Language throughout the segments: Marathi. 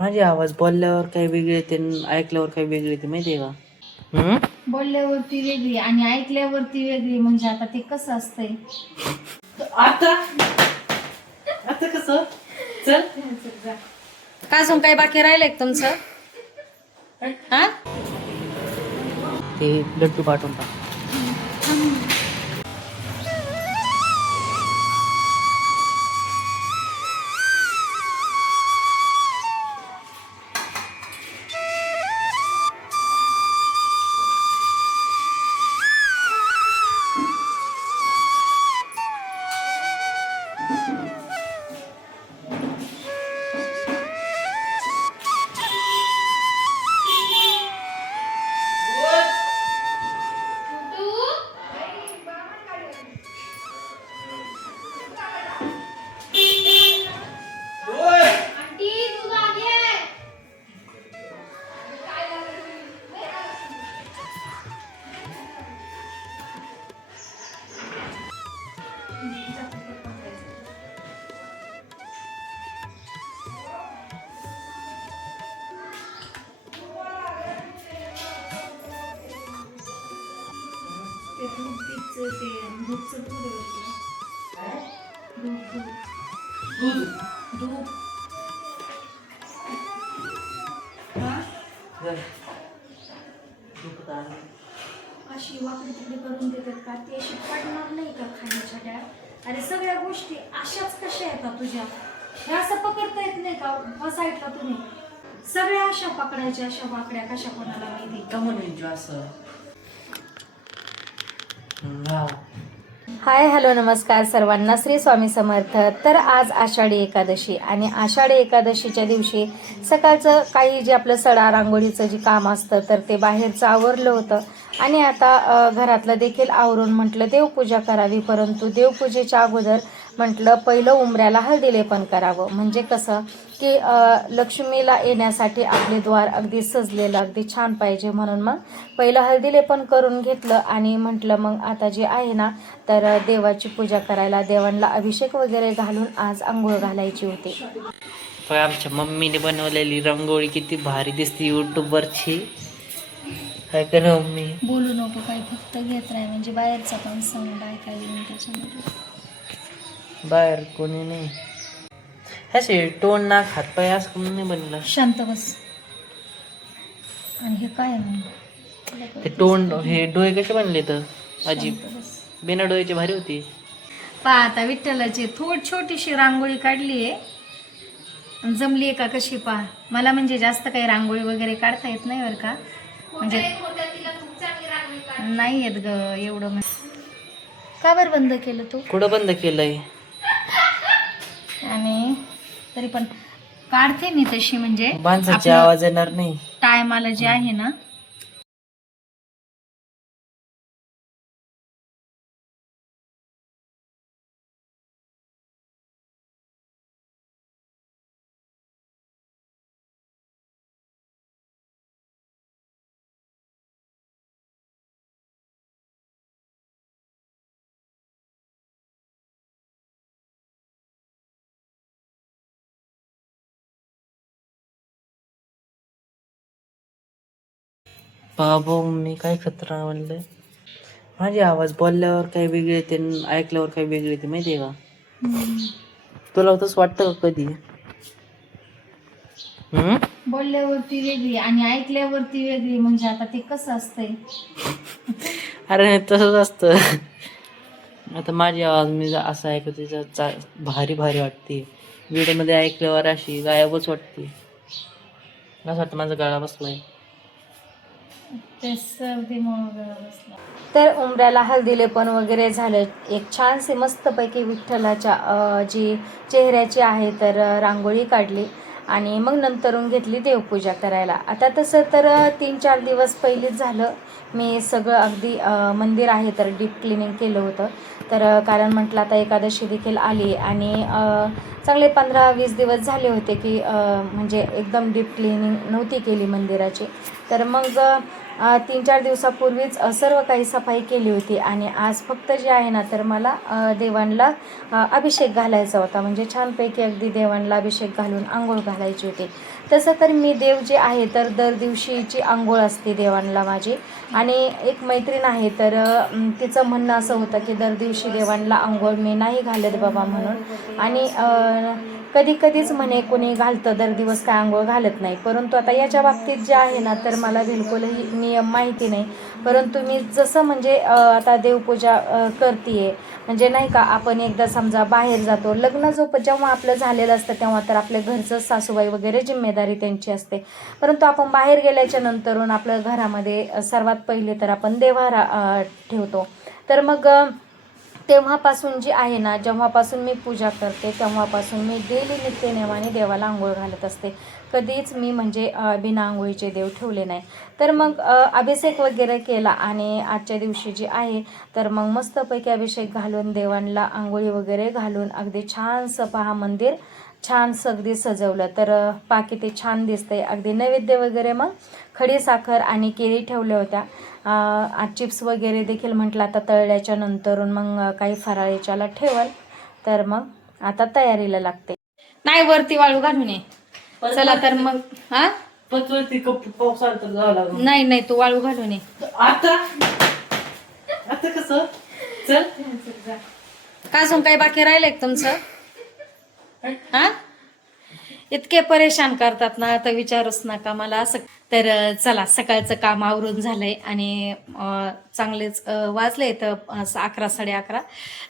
माझी आवाज बोलल्यावर काही वेगळी येते आणि ऐकल्यावर काही वेगळी येते माहितीये का? बोलल्यावरती वेगळी आणि ऐकल्यावरती वेगळी, म्हणजे आता ते कसं असतंय. आता आता कसं चल का अजून काही बाकी राहिलंय का तुमचं? हा ते लड्डू पाठवून टाक. ते दूधचं दूध अशी वाकडी तिकडे करून देतात का? ती अशी पडणार नाही का खाण्याच्या त्या? अरे सगळ्या गोष्टी अशाच कशा येतात तुझ्या? हे असं पकडता येत नाही का? बसायला तुम्ही सगळ्या अशा पकडायच्या, अशा वाकड्या कशा कोणाला माहिती का म्हणून असं हाय हॅलो नमस्कार सर्वांना, श्री स्वामी समर्थ. तर आज आषाढी एकादशी आणि आषाढी एकादशीच्या दिवशी सकाळचं काही जे आपलं सडा रांगोळीचं जे काम असतं तर ते बाहेरचं आवरलं होतं आणि आता घरातलं देखील आवरून म्हटलं देवपूजा करावी. परंतु देवपूजेच्या अगोदर म्हटलं पहिलं उंबऱ्याला हळदीलेपन करावं, म्हणजे कसं की लक्ष्मीला येण्यासाठी आपले द्वार अगदी सजलेलं अगदी छान पाहिजे. म्हणून मग पहिलं हळदीलेपन करून घेतलं आणि म्हटलं मग आता जे आहे ना तर देवाची पूजा करायला, देवांना अभिषेक वगैरे घालून आज आंघोळ घालायची होती. पण आमच्या मम्मीने बनवलेली रांगोळी किती भारी दिसते यूट्यूबवरची. काय कर मम्मी बोलू नको काही, फक्त घेत राहा, म्हणजे बाहेरचा पण साऊंड ऐकायला त्याच्यामध्ये. बाहेर कोणी नाही. असे टोन नाक हातपाय असं कोणी नाही बनलं. शांत बस. आणि हे काय ते टोन हे डोळे कसे बनले तर अजीब बिना डोळ्याची भारी होती. पहा आता विठ्ठलाची छोटीशी रांगोळी काढली आहे, जमली आहे का कशी पहा. मला म्हणजे जास्त काही रांगोळी वगैरे काढता येत नाही बरं का, म्हणजे नाही येत ग एवढं. का बरं बंद केलं तू? कुठं बंद केलंय? आणि तरी पण काढते मी तशी, म्हणजे माणसाची आवाज येणार नाही टायमाला जे आहे ना. बाबा मी काय खतरा म्हणलंय. माझी आवाज बोलल्यावर काही वेगळी येते आणि ऐकल्यावर काही वेगळी येते माहितीये का? तुला तसं वाटतं का कधी? बोलल्यावरती वेगळी आणि ऐकल्यावरती वेगळी, म्हणजे आता ते कसं असतंय. अरे तसंच असतं. आता माझी आवाज मी असं ऐकते भारी भारी वाटते. व्हिडिओमध्ये ऐकल्यावर अशी गायबच वाटते. असं वाटतं माझा गळा बसलाय. तर उंबऱ्याला हळदीलेपन वगैरे झालं, एक छानसे मस्तपैकी विठ्ठलाच्या जी चेहऱ्याची आहे तर रांगोळी काढली आणि मग नंतरून घेतली देवपूजा करायला. आता तसं तर 3-4 दिवस पहिलीच झालं मी सगळं अगदी मंदिर आहे तर डीप क्लिनिंग केलं होतं. तर कारण म्हटलं आता एकादशी देखील आली आणि चांगले 15-20 दिवस झाले होते की म्हणजे एकदम डीप क्लिनिंग नव्हती केली मंदिराची. तर मग 3-4 दिवसापूर्वीच सर्व काही सफाई केली होती आणि आज फक्त जे आहे ना तर मला देवांना अभिषेक घालायचा होता. म्हणजे छानपैकी अगदी देवांना अभिषेक घालून आंघोळ घालायची होती. तसं तर मी देव जे आहे तर दर दिवशीची आंघोळ असते देवांना माझी. आणि एक मैत्रीण आहे तर तिचं म्हणणं असं होतं की दर दिवशी देवांना आंघोळ मी नाही घालत बाबा म्हणून. आणि कधी कधीच म्हणे कोणी घालतं दर दिवस काय आंघोळ घालत नाही. परंतु आता याच्या बाबतीत जे आहे ना तर मला बिलकुलही नियम माहिती नाही. परंतु मी जसं म्हणजे आता देवपूजा करते म्हणजे नाही का, आपण एकदा समजा बाहेर जातो, लग्न जेव्हा आपलं झालेलं असतं तेव्हा तर आपल्या घरचं सासूबाई वगैरे जिम्मेदारी त्यांची असते. परंतु आपण बाहेर गेल्याच्या नंतरून आपल्या घरामध्ये सर्वात पहिले तर आपण देव्हारा ठेवतो. तर मग तेव्हापासून जी आहे ना, जेव्हापासून मी पूजा करते तेव्हापासून मी डेली नित्यनेमाने देवाला आंघोळ घालत असते. कधीच मी म्हणजे बिना आंघोळीचे देव ठेवले नाही. तर मग अभिषेक वगैरे केला आणि आजच्या दिवशी जी आहे तर मग मस्तपैकी अभिषेक घालून देवांना आंघोळी वगैरे घालून अगदी छानसं पहा मंदिर छानसं अगदी सजवलं. तर पाकी ते छान दिसतंय. अगदी नैवेद्य वगैरे मग खडी साखर आणि केळी ठेवल्या होत्या. आज चिप्स वगैरे देखील म्हटलं आता तळल्याच्या नंतरून मग काही फराळीच्याला ठेवल. तर मग आता तयारीला लागते. नाही वरती वाळू घालून ये. चला तर मग हा पाऊस आला तर जावं लागलं. नाही नाही तू वाळू घालून ये. आता आता कसं चल का अजून काही बाकी राहिलंय का तुमचं? हा इतके परेशान करतात ना तर विचारूच नका मला असं. तर चला सकाळचं काम आवरून झालंय आणि चांगलेच वाजले तर 11 11:30.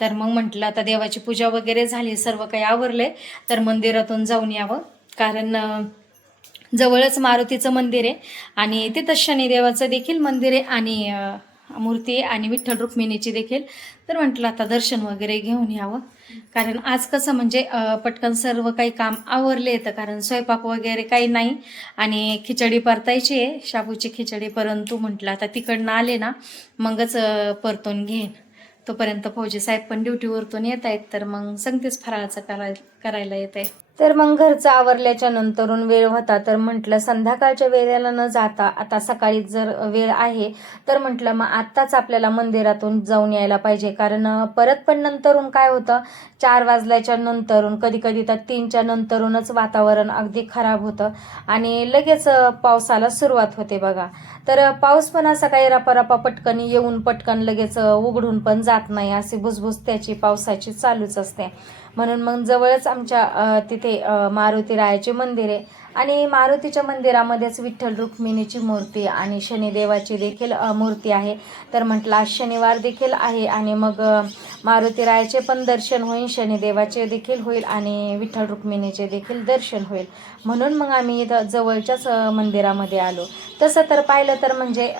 तर मग म्हटलं आता देवाची पूजा वगैरे झाली, सर्व काही आवरले तर मंदिरातून जाऊन यावं. कारण जवळच मारुतीचं मंदिर आहे आणि तिथं शनिदेवाचं देखील मंदिर आहे आणि मूर्ती आणि विठ्ठल रुक्मिणीची देखील. तर म्हटलं आता दर्शन वगैरे घेऊन यावं. कारण आज कसं म्हणजे पटकन सर्व काही काम आवरले तर कारण स्वयंपाक वगैरे काही नाही आणि खिचडी परतायची आहे, शाबूची खिचडी. परंतु म्हटलं आता तिकडनं आले ना मगच परतून घेईन. तोपर्यंत फौजी साहेब पण ड्युटीवरतून येत आहेत तर मग सांगतेच फराळाचं करायला येत आहे. तर मग घरचं आवरल्याच्या नंतरून वेळ होता तर म्हटलं संध्याकाळच्या वेळेला न जाता आता सकाळी जर वेळ आहे तर म्हटलं मग आत्ताच आपल्याला मंदिरातून जाऊन यायला पाहिजे. कारण परत पण नंतरून काय होतं 4 वाजल्याच्या नंतरून कधी कधी तर 3च्या नंतरूनच वातावरण अगदी खराब होतं आणि लगेच पावसाला सुरुवात होते बघा. तर पाऊस पण असा काही रपारपा पटकन येऊन पटकन लगेच उघडून पण जात नाही, अशी भुसभुस त्याची पावसाची चालूच असते. म्हणून मग जवळच आमच्या तिथे मारुती रायाचे मंदिर आहे आणि मारुतीच्या मंदिरामध्येच विठ्ठल रुक्मिणीची मूर्ती आणि शनिदेवाची देखील मूर्ती आहे. तर म्हटलं आज शनिवार देखील आहे आणि मग मारुती रायाचे पण दर्शन होईल, शनिदेवाचे देखील होईल आणि विठ्ठल रुक्मिणीचे देखील दर्शन होईल. म्हणून मग आम्ही इथं जवळच्याच मंदिरामध्ये आलो. तसं तर पाहिलं तर म्हणजे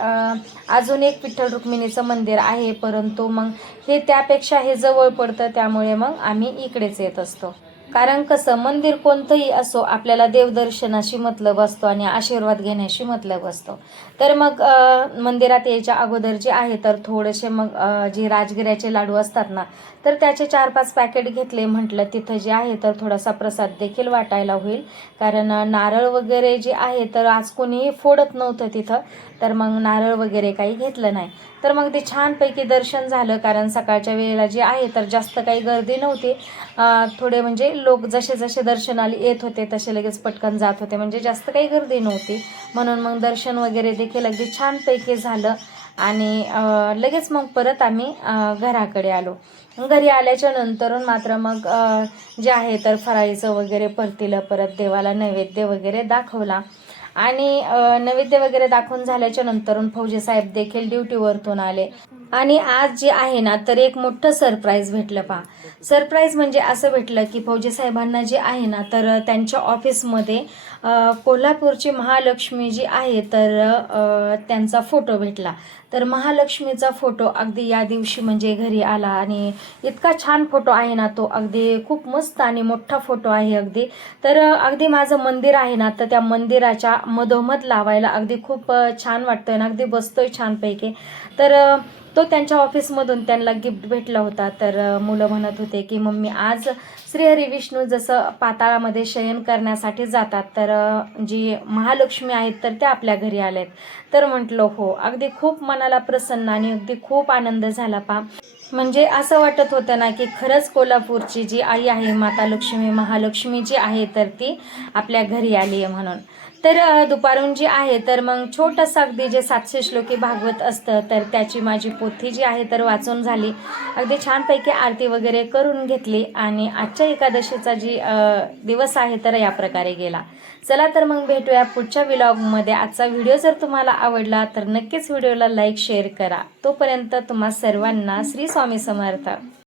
अजून एक विठ्ठल रुक्मिणीचं मंदिर आहे, परंतु मग हे त्यापेक्षा हे जवळ पडतं त्यामुळे मग आम्ही इकडेच येत असतो. कारण कसं मंदिर कोणतंही असो आपल्याला देवदर्शनाशी मतलब असतो आणि आशीर्वाद घेण्याशी मतलब असतो. तर मग मंदिरात यायच्या अगोदर जे आहे तर थोडेसे मग जे राजगिऱ्याचे लाडू असतात ना तर त्याचे 4-5 पॅकेट घेतले. म्हटलं तिथं जे आहे तर थोडासा प्रसाद देखील वाटायला होईल. कारण नारळ वगैरे जे आहे तर आज कोणीही फोडत नव्हतं तिथं. तर मग नारळ वगैरे काही घेतलं नाही. तर मग ते छानपैकी दर्शन झालं. कारण सकाळच्या वेळेला जे आहे तर जास्त काही गर्दी नव्हती. थोडे म्हणजे लोक जसे जसे दर्शनाला येत होते तसे लगेच पटकन जात होते, म्हणजे जास्त काही गर्दी नव्हती. म्हणून मग दर्शन वगैरे देखील अगदी छानपैकी झालं आणि लगेच मग परत आम्ही घराकडे आलो. घरी आल्याच्या नंतरून मात्र मग जे आहे तर फराळीचं वगैरे परतीलं, परत देवाला नैवेद्य वगैरे दाखवला आणि नैवेद्य वगैरे दाखवून झाल्याच्या नंतरून फौजी साहेब देखील ड्युटीवरतून आले आणि आज जे आहे ना तर एक मोठं सरप्राईज भेटलं पहा. सरप्राईज म्हणजे असं भेटलं की फौजी साहेबांना जे आहे ना तर त्यांच्या ऑफिसमध्ये कोल्हापूरची महालक्ष्मी जी आहे तर त्यांचा फोटो भेटला. तर महालक्ष्मीचा फोटो अगदी या दिवशी म्हणजे घरी आला आणि इतका छान फोटो आहे ना तो, अगदी खूप मस्त आणि मोठा फोटो आहे अगदी. तर अगदी माझं मंदिर आहे ना तर त्या मंदिराच्या मधोमध लावायला अगदी खूप छान वाटतंय ना, अगदी बसतोय छानपैकी. तर तो त्यांच्या ऑफिसमधून त्यांना गिफ्ट भेटला होता. तर मुलं म्हणत म्हणत होते की मम्मी आज श्रीहरी विष्णू जसं पाताळामध्ये शयन करण्यासाठी जातात तर जी महालक्ष्मी आहेत तर त्या आपल्या घरी आल्यात. तर म्हटलं हो, अगदी खूप मनाला प्रसन्न आणि अगदी खूप आनंद झाला पा. म्हणजे असं वाटत होतं ना की खरंच कोल्हापूरची जी आई आहे माता लक्ष्मी महालक्ष्मी जी आहे तर ती आपल्या घरी आली आहे म्हणून. तर दुपारून जी आहे तर मग छोटंसं अगदी जे 700 श्लोकी भागवत असतं तर त्याची माझी पोथी जी आहे तर वाचून झाली. अगदी छानपैकी आरती वगैरे करून घेतली आणि आजच्या एकादशीचा जी दिवस आहे तर या प्रकारे गेला. चला तर मग भेटूया पुढच्या व्लॉगमध्ये. आजचा व्हिडिओ जर तुम्हाला आवडला तर नक्कीच व्हिडिओला लाईक शेअर करा. तोपर्यंत तुम्हा सर्वांना श्री स्वामी समर्थ.